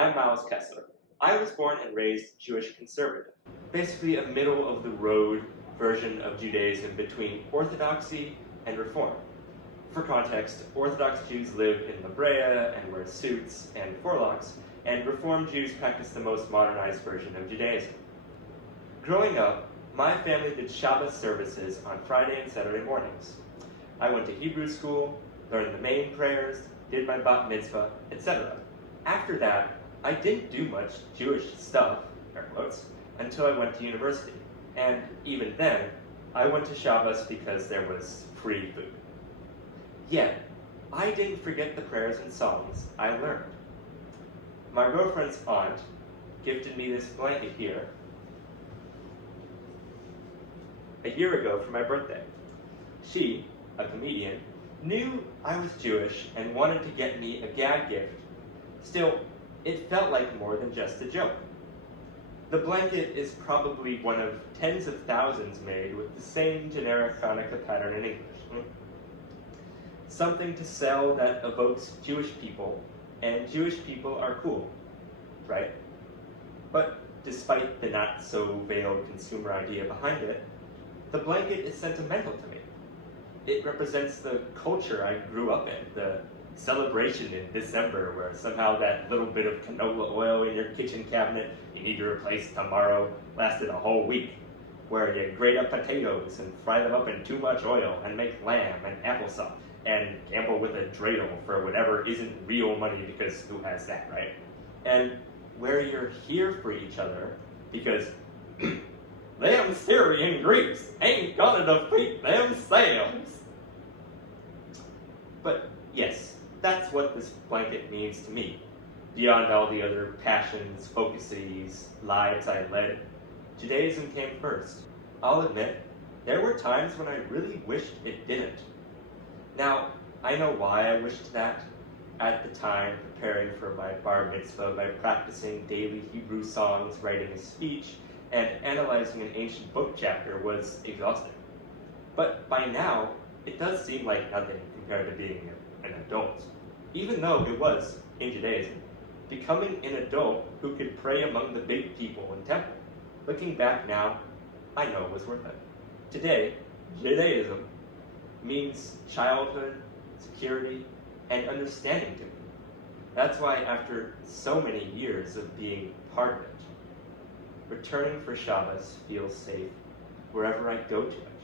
I'm Miles Kessler. I was born and raised Jewish conservative, basically a middle-of-the-road version of Judaism between Orthodoxy and Reform. For context, Orthodox Jews live in La Brea and wear suits and forelocks, and Reform Jews practice the most modernized version of Judaism. Growing up, my family did Shabbos services on Friday and Saturday mornings. I went to Hebrew school, learned the main prayers, did my bat mitzvah, etc. After that, I didn't do much Jewish stuff, air quotes, until I went to university. And even then, I went to Shabbos because there was free food. Yet, I didn't forget the prayers and songs I learned. My girlfriend's aunt gifted me this blanket here a year ago for my birthday. She, a comedian, knew I was Jewish and wanted to get me a gag gift. Still, it felt like more than just a joke. The blanket is probably one of tens of thousands made with the same generic Hanukkah pattern in English. Something to sell that evokes Jewish people, and Jewish people are cool, right? But despite the not-so-veiled consumer idea behind it, the blanket is sentimental to me. It represents the culture I grew up in, the celebration in December where somehow that little bit of canola oil in your kitchen cabinet you need to replace tomorrow lasted a whole week, where you grate up potatoes and fry them up in too much oil and make lamb and applesauce and gamble with a dreidel for whatever isn't real money because who has that, right? And where you're here for each other because them Syrian Greeks ain't gonna defeat themselves. But yes, that's what this blanket means to me. Beyond all the other passions, focuses, lives I led, Judaism came first. I'll admit, there were times when I really wished it didn't. Now, I know why I wished that. At the time, preparing for my bar mitzvah by practicing daily Hebrew songs, writing a speech, and analyzing an ancient book chapter was exhausting. But by now, it does seem like nothing compared to being an adult. Even though it was, in Judaism, becoming an adult who could pray among the big people in temple. Looking back now, I know it was worth it. Today, Judaism means childhood, security, and understanding to me. That's why after so many years of being part of it, returning for Shabbos feels safe wherever I go to it.